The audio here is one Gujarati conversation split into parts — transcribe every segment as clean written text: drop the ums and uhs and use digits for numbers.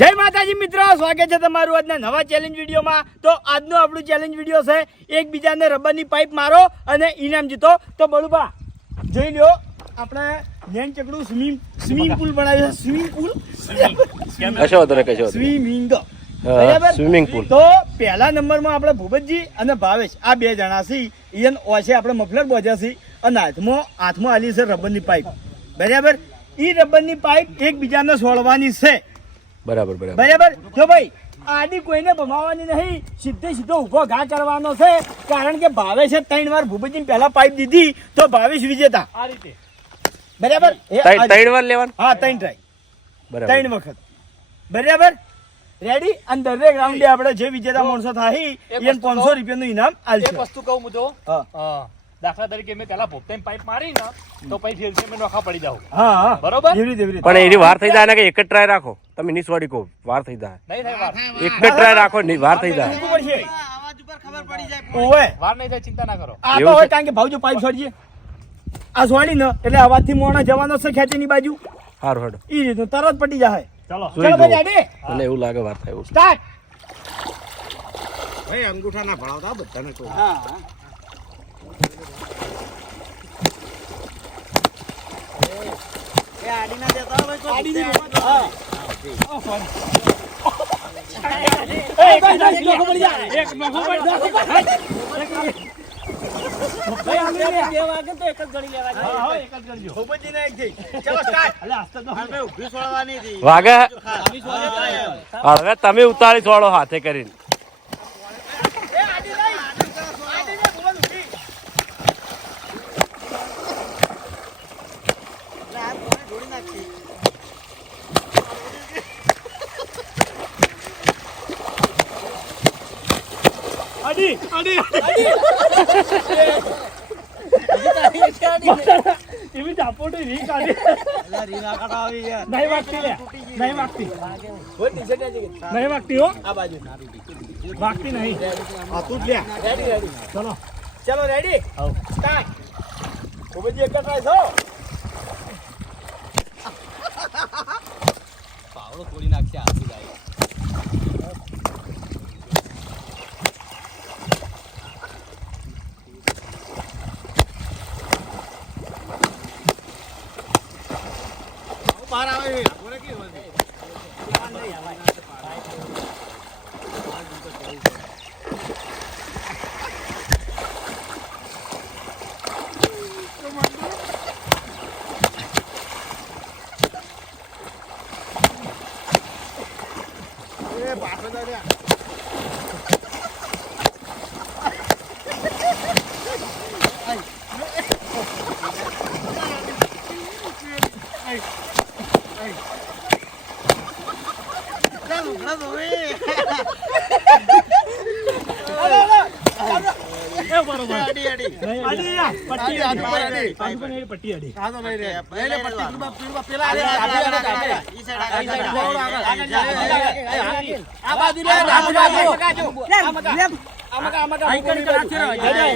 જય માતાજી મિત્રો, સ્વાગત છે તમારું આજના નવા ચેલેન્જ વિડીયોમાં। તો આજનો આપણું ચેલેન્જ વિડીયો છે એકબીજાને રબરની પાઇપ મારો અને ઇનામ જીતો। તો બળુબા જોઈ લ્યો, આપણે નેન ચકડું સ્વિમિંગ પુલ બનાવ્યો છે। સ્વિમિંગ પુલ તો પહેલા નંબરમાં આપણે ભૂપતજી અને ભાવેશ આ બે જણા છે। ઈયન ઓછે આપણે મફલર બોજ્યા છે અને હાથમાં આલી છે રબરની પાઇપ। બરાબર, ઈ રબરની પાઇપ એકબીજાને છોડવાની છે। બરાબર જો ભાઈ આડી કોઈને ભમાવાની નહીં, સીધો ઉભો ઘા કરવાનો છે। કારણ કે ભાવેશે 3 વાર ભૂપતજી પહેલા પાઇપ દીધી તો ભાવેશ વિજેતા આ રીતે। બરાબર, 3 વાર લેવાનું? હા, 3 ટ્રાય, 3 વખત। બરાબર, રેડી? અને દરેક રાઉન્ડે આપણે જે વિજેતા માણસો થાય એને 500 રૂપિયાનું ઇનામ આલશે। એક વસ્તુ કહું હું તો, દાખલા તરીકે મેં પેલા ભોપતાઈ પાઇપ મારી ને તો પછી ફેરથી મેં નોખા પડી જાવ। હા, બરોબર, પણ એની વાર થઈ જાય ને કે એક જ ટ્રાય રાખો તમે, નિસ્વાડી કહો વાર થઈ જાય, નહીં થાય વાર, એક જ ટ્રાય રાખો, વાર થઈ જાય, આવાજ ઉપર ખબર પડી જાય। ઓય વાર નહીં થાય, ચિંતા ના કરો। આ તો હોય, કારણ કે ભાવજો પાઇપ છોડીએ આ છોડી ને એટલે અવાજથી મોણા જવાનો છે ખેંચીની બાજુ। હારું હેડો, ઈ રીતનું તરત પટી જાય। ચલો ભાઈ રેડી, મને એવું લાગે વાર થાય એવું સ્ટાર્ટ। ભાઈ અંગૂઠા ના ભણાવતા બધાને કોઈ। હા, એ આડી ના દેતા ભાઈ કોઈ આડી ની હા હા, એ ભાઈ નોખો પડી જાય, એક નોખો પડી જાય ભાઈ, આને બે વાગે તો એક જ ગણી લેવા જાય। હા, એક જ ગણજો ભૂપતજી ને એક થઈ। ચલો સ્ટાર્ટ। એટલે આસ્તે તો ભાઈ ઊભી છોડવાની હતી વાગે। આવી સોરી હવે તમે ઉતારી છોડો હાથે કરીને। એ આડી નહીં, આડી ને ભૂપત ઉઠી। એટલે આ કોને જોડી નાખી આડી એવી ઝાપોટી રી કાઢી એટલે રીના કાઢા આવી યાર નહીં વાગતી લે, નહીં વાગતી, નહીં વાગતી હો, આ બાજુ વાગતી નહીં। આ તું જ લે રેડી ચલો રેડી સ્ટાર્ટ। ભૂપતજી એક ટ્રાય છો। પાવડો તોડી નાખશે હાથી જાય। બહાર આવે કોને કી હોય એ બાટો દે પટ્ટી અડી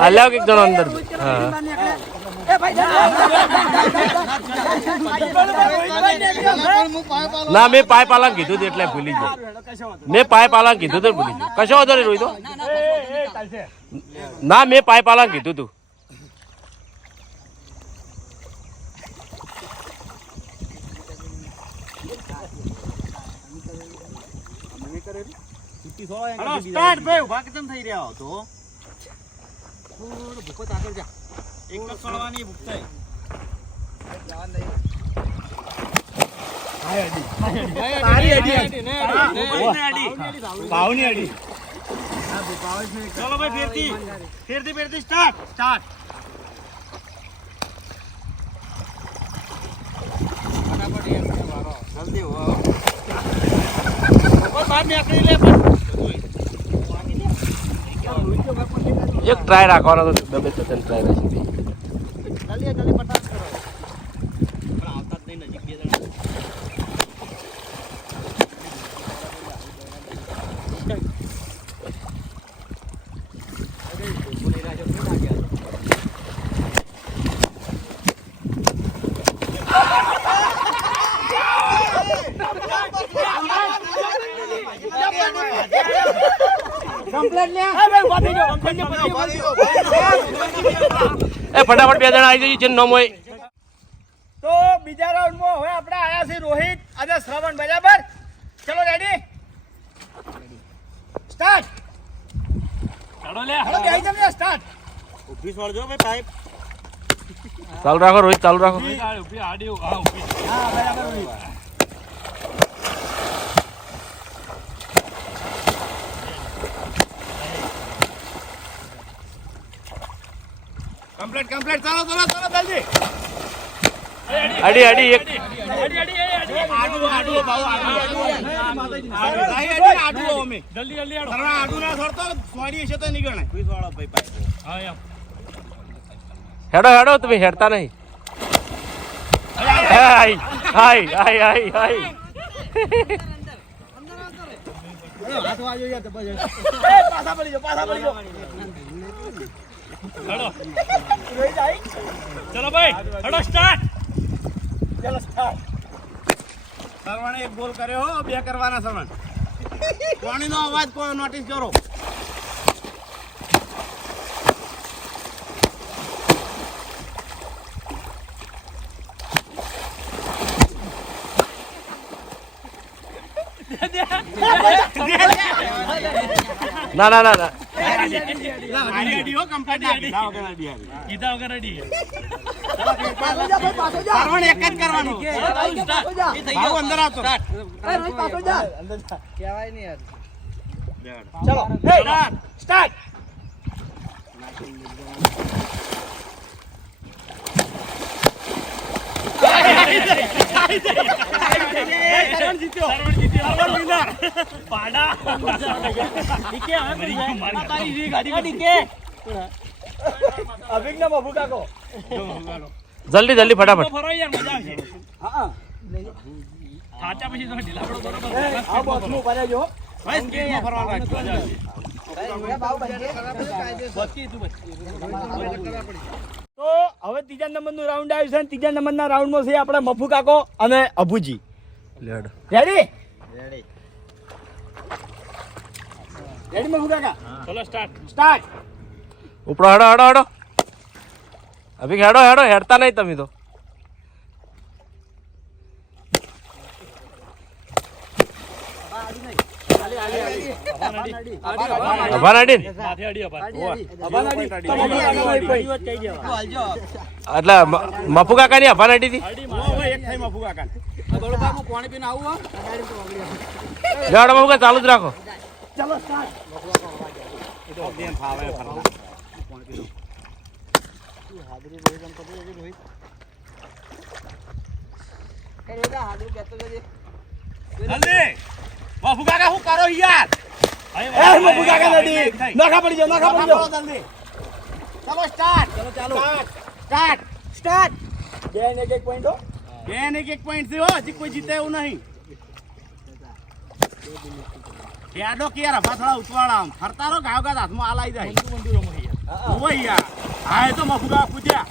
અલ્લાહ એક જણો અંદર ના, મેં પાઇપ આલા કીધું હતું એટલે ભૂલી ગયો। મેં પાઇપ આલા કીધું હતું ભૂલી ગયો। કશો વાંધો નહીં, રોઈ દો ના, મેં પાઇપ આલા કીધું હતું। સ્ટાર્ટ ભાઈ ઉભા કેમ થઈ રહ્યા હો તો થોડું ભૂપત આગળ જા એક જ છોડવાની ભૂપતાઈ ભાવની અડી। ચલો ભાઈ ફેરતી સ્ટાર્ટ જલ્દી હો બહાર નીકળી લે એક ટ્રાય રાખવાનો તો દબે તો ટ્રાય રાખી જલ્દી પટાસ કરો પણ આવતા જ નહીં, નજીક બે જણા હા ભાઈ વાપી જાઓ એ ફટાફટ 2 જણા આવી જઈએ જેનું નામ હોય. તો બીજા રાઉન્ડમાં હવે આપણે આયા છે રોહિત અને શ્રવણ બરાબર ચલો રેડી સ્ટાર્ટ ચાલો લે હવે બેહી જમે સ્ટાર્ટ ઊભી છોડજો ભાઈ પાઇપ ચાલુ રાખો રોહિત, ચાલુ રાખો. ઉભી આડી હા ઉભી હા બરાબર રોહિત કમ્પ્લીટ ચાલો જલ્દી અડી અડી એક આડું ભાવ આડું અમે જલ્દી જલ્દી આડો આડું ના છોડતો સોરી છે તો નહીં ગણે ઊભી છોડો ભાઈ પાઇપ હા એમ હેડો હેડો, તમે હેડતા નહીં. હાય હાય હાય હાય હાય. હાથ વાજો યાર જબરજસ્ત પાછા પડી જાઓ ચાલો રોહિત આઈ ચલો ભાઈ હડો સ્ટાર્ટ ચલો સ્ટાર્ટ સરવણે એક ગોલ કર્યો હો બે કરવાના સરવણ પાણીનો અવાજ કોઈ નોટિસ કરો ના ના ના ના. આડી હો કમ્પ્લીટ કીધા વગર રેડી સરવણ એક જ કરવાનું ભાવ અંદર આવતો કહેવાય નહીં યાર ચલો સ્ટાર્ટ સરવણ જીત્યો સરવણ વિનર પાડા ડીકે હવે મારી રી ગાડી ડીકે અભિજ્ઞ બાબુ કાકો જલ્દી જલ્દી ફટાફટ. ફરો યાર મજા આવશે હા ખાતા પછી તમે ઢીલા પડો બરોબર આ બોસનું ભરે જો ભાઈ સ્કીમાં ફરવાનું રાખજો તો હવે ત્રીજા નંબરનું રાઉન્ડ આવ્યું છે અને ત્રીજા નંબરના રાઉન્ડમાં છે આપણા મફુ કાકો અને અભુજી લેડ. રેડી રેડી મફુ કાકા ચલો સ્ટાર્ટ સ્ટાર્ટ ઉપડો હેડો હેડો હેડો. અભી હેડો હેડો, હેડતા નહીં તમે તો. અભાન અડી ને? માથે અડી અપાર એટલે મફુ કાકાની અભાન અડી હતી. એક થઈ મફુ કાકા લેડ મફુ કાકા, ચાલુ જ રાખો. ચલો સ્ટાર્ટ જલ્દી મફુ કાકા શું કરો યાર એ મફુ કાકા નદી નખા પડી જાઓ જલ્દી ચલો સ્ટાર્ટ ચાલો સ્ટાર્ટ સ્ટાર્ટ બે ને એક પોઈન્ટ હો બે ને એક પોઈન્ટ થી હો હજી કોઈ જીતે એવું નહીં યાડો કે યાર હફા થોડા ઉતવાળા આમ ફરતા રહો ગાવ ગાવ હાથમાં આલાઈ જાય ઓય યાર હા એ તો મફુ કાકા પૂજ્યા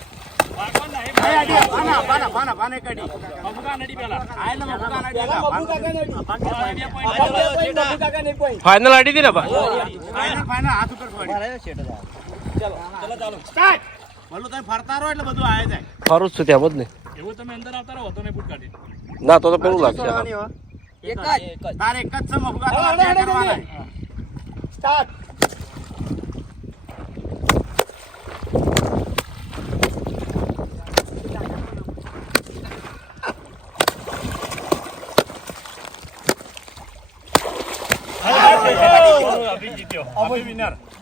ભાને કડી મફુકા નડી પેલા આ ને મફુ કાકા નડી ફાઇનલ અડી હતી ને બા. ફાઇનલ હાથ ઉપર પડી ચલો સ્ટાર્ટ બોલો તમે ફરતા રહો એટલે બધું આવે જાય ફરું જ છું ત્યાં જ ને. એવું તમે અંદર આવતા રહો તો ને બૂટ કાઢી ના તો પેલું લાગશે. તારે એક જ છે મફુકા તમારે કરવાના સ્ટાર્ટ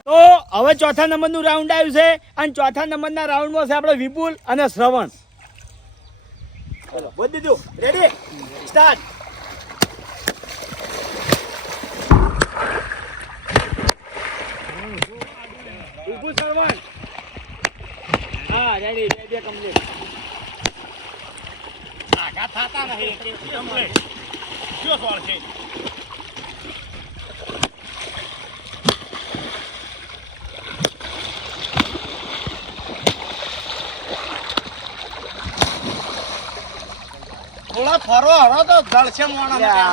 તો હવે ચોથા નંબરનું રાઉન્ડ આવ્યું છે અને ચોથા નંબરના રાઉન્ડમાં છે આપણે વિપુલ અને શ્રવણ ચલો બોલ દીધું રેડી સ્ટાર્ટ વિપુલ શ્રવણ હા રેડી બે કમ્પ્લીટ આઘાત થતા નહીં કમ્પ્લીટ શું સવાલ છે થોડા ફરો હરો તો જળશે મોણા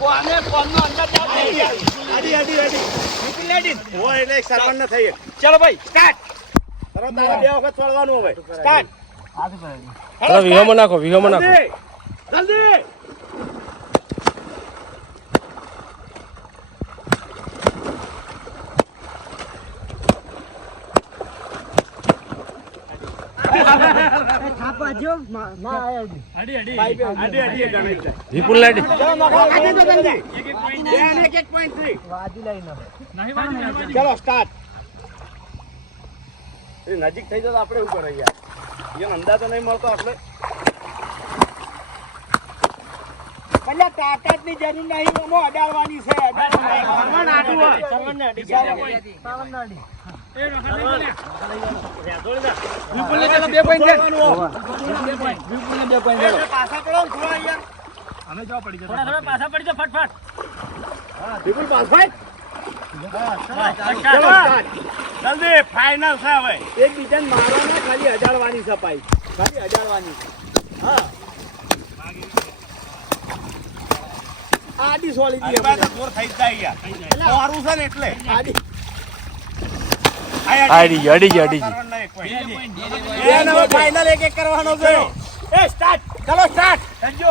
કોને કોનનો અંદર જાવ નહીં. આડી આડી આડી નીકળી લેડી હોય એટલે એક સરવણ ન થઈ ચલો ભાઈ સ્ટાર્ટ. તારા બે વખત ચડવાનું હવે સ્ટાર્ટ. ચલો વિહોમાં નાખો વિહોમાં નાખો જલ્દી વિપુલ લાડી ચલો સ્ટાર્ટ. નજીક થઈ જતો આપણે એવું કરે યાર એને અંદાજો નહીં મળતો એટલે એટલે તાકાતની જરૂર નહીં, એમાં અડાડવાની છે. પાછા પડો ને થોડા યાર પાછા પડી જાઓ ફટફટ. વિપુલ પાસ ભાઈ ચલો start. જલ્દી ફાઇનલ છે હવે એકબીજાને મારવાના, ખાલી અડાડવાની છે પાઈ, ખાલી અડાડવાની છે. હા આડી સોળી દી આ તો દૂર થઈ જાય યાર મારું છે ને એટલે આડી આડી ગયો અડી ગયો અડી ગયો સરવણ નહીં કોઈ એને હવે ફાઇનલ એક એક કરવાનો છે એ સ્ટાર્ટ. ચલો સ્ટાર્ટ સંજો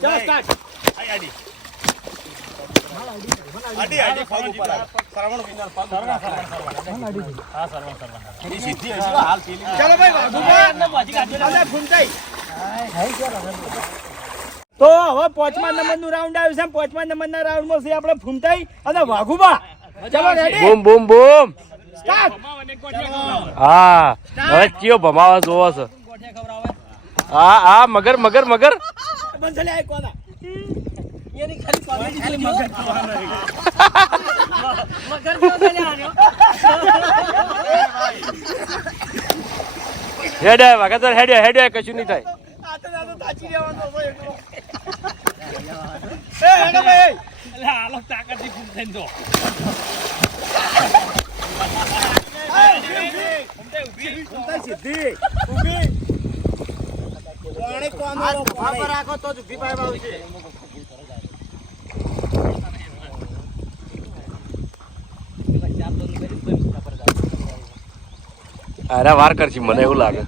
ચલો સ્ટાર્ટ. ચલો ભાઈ વાઘુબા અને ફૂંટાઈ. તો હવે પાંચમા નંબરનું રાઉન્ડ આવ્યું છે. પાંચમા નંબરના રાઉન્ડમાં છે આપણે ફૂંટાઈ અને વાઘુબા. ચલો રેડી બૂમ બૂમ બૂમ સ્ટાર્ટ. હા હવે ચિયો ભમાવા જોવો છે હા હા મગર મગર મગર બંધલે આય કોના હેડ વાગા હેડ હેડ કશું નહીં થાય આ તો તાચી રહેવાનો છે એકલો. એ હેડો ભાઈ એટલે હાલો તાકાતથી ફૂટ થઈને તો સીધી ઊભી. રાખો તો જ ઊભી પાઇપ આવશે અરે વાર કરશી મને એવું લાગે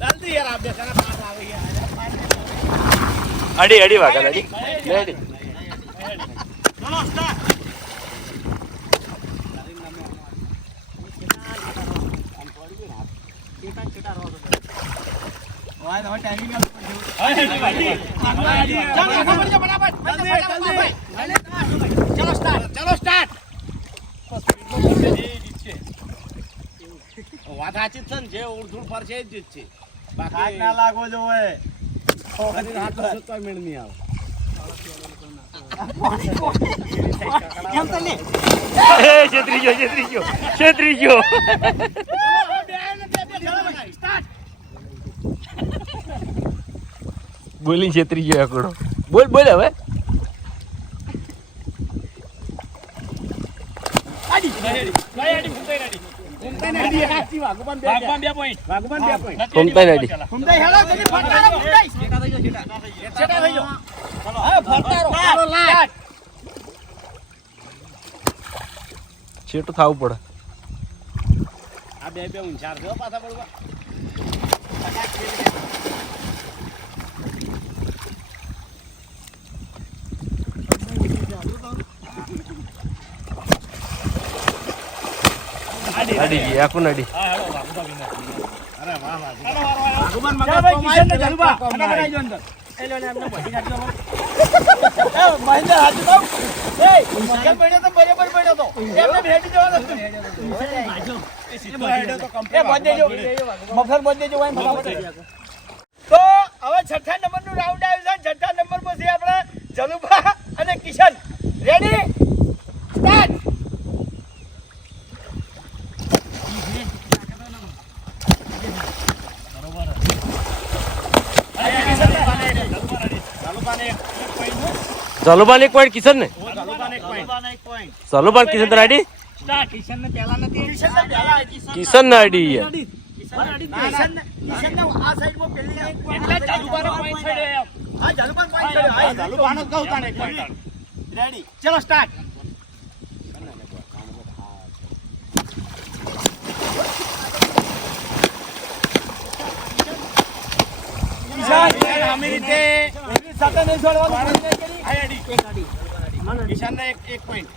જલ્દી યાર આપ દેખાના પાસ આવે યાર અડી અડી વાગા અડી અડી ચલો સ્ટાર્ટ ચલો સ્ટાર્ટ વાત સાચી છે ને જે ઉડધૂળ ફરશે એ જ જીતશે થાક ના લાગવો જોવે. મેળ નહીં આવે છેતરી ગયો છેતરી ગયો છેતરી ગયો બોલી છેતરી ગયો એકડો બોલ બોલ હવે ઘૂમતા નથી ફૂંટાઈ હેડો જલ્દી ફરતા રહો ફૂંટાઈ. છેટા થઈ જાઓ. હા ફરતા રહો. ચલો સ્ટાર્ટ. છેટું થવું પડે આ બે ઊંચાર છે પાછા બરોબર અડી ગઈ આખું અડી અરે વાહ વાહ ચલો ભાઈ કિશનને જલવા. ફટાફટ આવજો અંદર. એ લો ને એમને બધી નાખજો હવે. એ મહેન્દ્ર હાજુ તો એ મગન પડ્યો તો બરાબર પડ્યો તો એમને ભેટી જવાનો હતું. એ બંધ દેજો મફર બંધ દેજો એમ ફટાફટ. તો હવે છઠ્ઠા નંબરનું રાઉન્ડ આવ્યું છે. છઠ્ઠા નંબરમાં છે આપણે જલુભા અને કિશન. Ready start. જલુબાન એક પોઈન્ટ કિશન ને એક પોઈન્ટ. જલુબાન કિશન તો આઈડી કિશનને પહેલા નથી. કિશનને પહેલા કિશન ના આઈડી યાર કિશનને આ સાઈડમાં પેલી એક point એટલે જાદુબાનો point છેડ્યો. હા જાલુબાન point કર્યો. હા જાલુબાન જ કહું તાને એક point. રેડી ચલો સ્ટાર્ટ. આમી રીતે એની સાથે નહીં છોડવાનું. કિશનને એક પોઈન્ટ.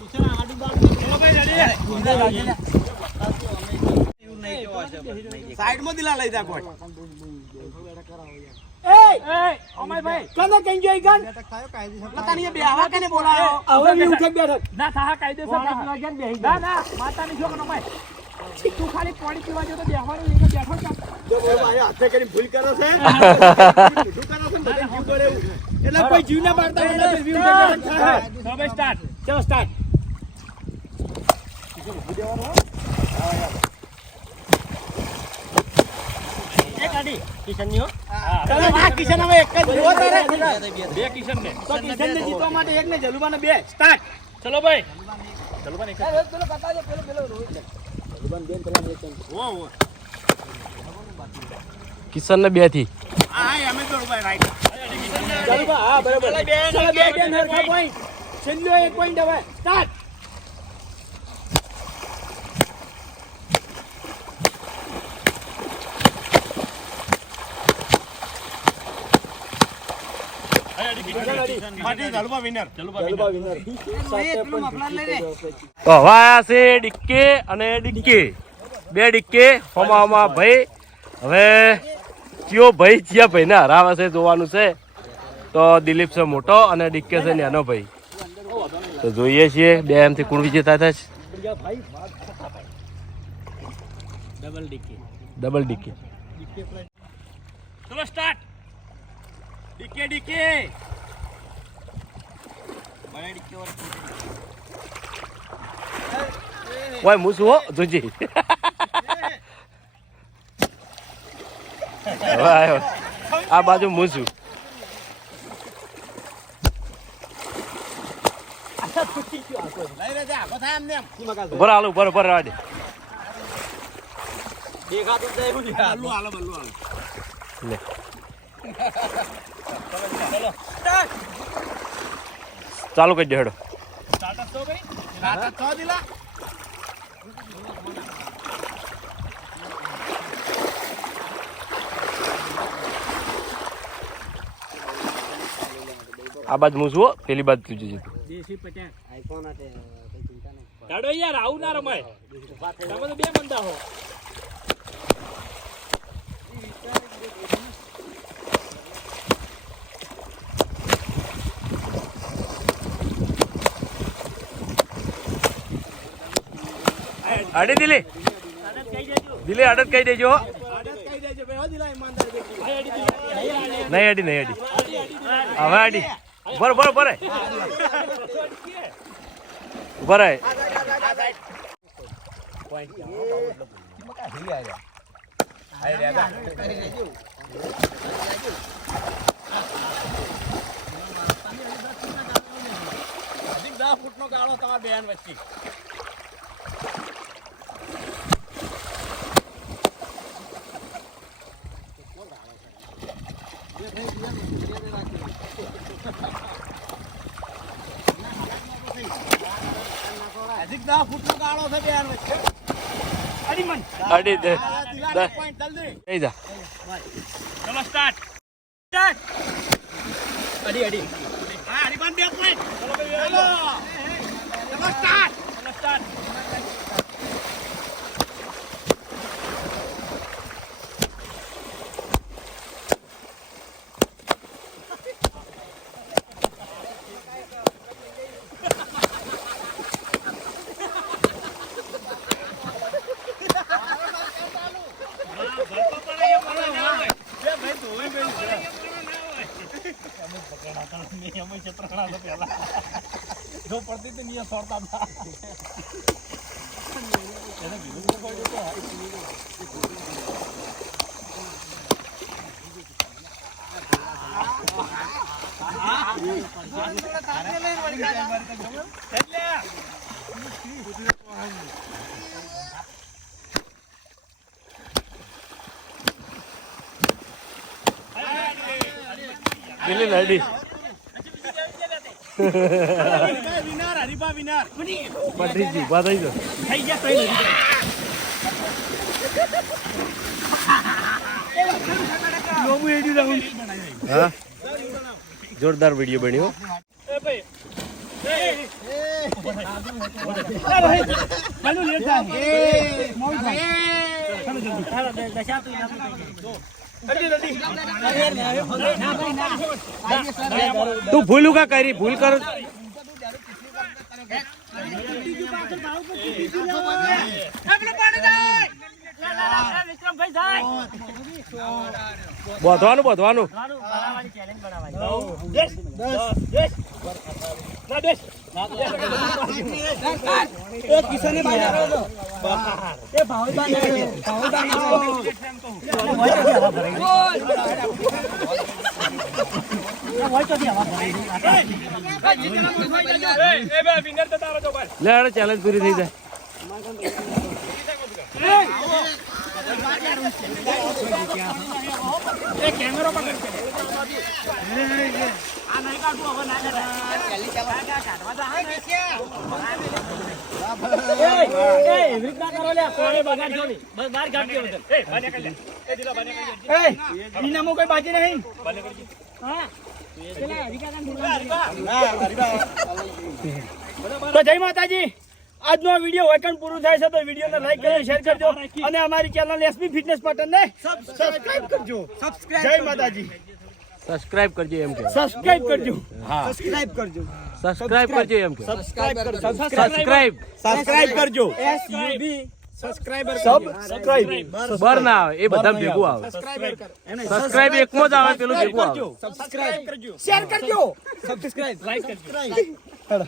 સાઈડમાં દિલા લઈ જા કોઈ. એ અમાયભાઈ કને કઈ જોઈ ગન લતાની બે આવા કેને બોલાયો. હવે બી ઉઠક બેઠક. ના થા કાયદેસર ના ના માતાની છોકરો અમાય તું ખાલી પાણી પીવા જો તો બેહવાનું લઈને બેઠો છે. જો ભાઈ ભાઈ હાથે કરીને ભૂલ કરો છે શું કરો છો બધે જીવ પડે એવું. એટલે કોઈ જીવ ના પાડતા એટલે વ્યૂ બેઠક થાય. તો ભાઈ સ્ટાર્ટ. ચલો સ્ટાર્ટ. કિશનની હો. ચલો આ કિશન હવે એક જ જોવો તારે. બે કિશન ને તો કિશનને જીતવા માટે એક ને જલુબાને બે સ્ટાર્ટ. ચલો ભાઈ ચલો ભાઈ કિશન ને 2 થી જલુબા હા બરાબર. ચલો બે હરખા point. છેલ્લો એક point હવે સ્ટાર્ટ. જલુબા વિનર. જલુબા winner. તો હવે આયા છે ડિક્કે અને ડિક્કે બે ડિક્કે હોમાં ભાઈ હવે ચિયો ભાઈ ચિયા ભાઈ ને હરાવે છે જોવાનું છે. તો દિલીપ છે મોટો અને ડિક્કે છે નાનો ભાઈ. તો જોઈએ છીએ બે એમથી કોણ વિજેતા થાય છે. ડબલ ડિક્કે ચલો સ્ટાર્ટ. Decay decay. ઓય મૂસું હો જોજી હવે આવ્યો. આ બાજુ મૂસું લઈ રે જા. આખો થાય એમને એમ. બરાબર હાલો બરાબર રાડે દેખાતું જ નહીં. બલ્લુ હાલો બલ્લુ હાલો. લે ચાલુ કરી દે હેડો. સ્ટાર્ટ તો ભાઈ રાતા છ દિલા. આ બાજુ મૂસું હો પેલી બાજુ તું જજે. ડાડો યાર આવું ના રમાય. તમે તો બે બંદા હો. આડી દિલી દિલી આડત કહી દેજો હો. નહીં આડી નહીં આડી હવે આડી બરો બરો બરે બરે હજી 10 ફૂટનો ગાળો તમારા બેન વચ્ચે. હજી 10 ફૂટનો ગાળો છે બેન વચ્ચે. આડી દે દિલા પોઈન્ટ જલ્દી. જઈ જા. ચલો સ્ટાર્ટ. હા હરીબાન 2 પોઈન્ટ. ચલો સ્ટાર્ટ. ચલો સ્ટાર્ટ. જો પડતી તો નહીં સોડતા હતા. દિલીપ રેડી વિનાર હરીફા વિનાર પટરીજી ઉભા થઈ જાઓ. થઈ ગયા તઈ નથી. હા જોરદાર વિડીયો બન્યો. એ ભાઈ ચાલો લેટ થાય. મોડું થાય. ચાલો જલ્દી. ચાલો દશા તું તું ભૂલ કા કરી ભૂલ કર. બોધવાનું લે ચેલેન્જ પૂરી થઈ જાય. કેમેરો પકડ. આ નહીં કાઢવું હવે ના ઇનામો કોઈ બાકી નહીં. તો જય માતાજી. આજનો આ વિડીયો વેકન પૂરું થાય છે તો વિડીયોને લાઈક કરજો, શેર કરજો અને અમારી ચેનલ એસપી ફિટનેસ પાટણને સબસ્ક્રાઇબ કરજો. જય માતાજી. સબસ્ક્રાઇબ કરજો એમ કે. સબસ્ક્રાઇબ કરજો. હા સબસ્ક્રાઇબ કરજો. સબસ્ક્રાઇબ કરજો એમ કે. સબસ્ક્રાઇબ કરજો. સબસ્ક્રાઇબ કરજો. સબસ્ક્રાઇબ બર ના આવે એ બધા ભેગું આવે. સબસ્ક્રાઇબ એકમાં જ આવે પેલું ભેગું આવે. સબસ્ક્રાઇબ કરજો. શેર કરજો. સબસ્ક્રાઇબ લાઈક કરજો.